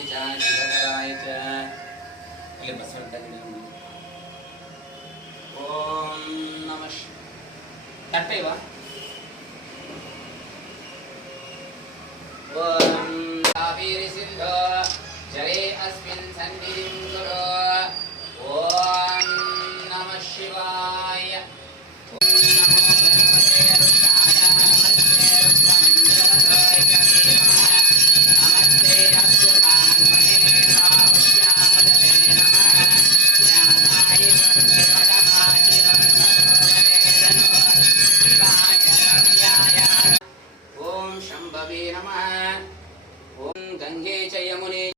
शिवाय च शिवतराय च ಅಲ್ಲಿ ಬಸವಣ್ಣನಿಗೆ ಓಂ ನಮಃ ತಟ್ಟೆವಾ ಓಂ ಕಾವೇರಿ ಸಿಂಧೋ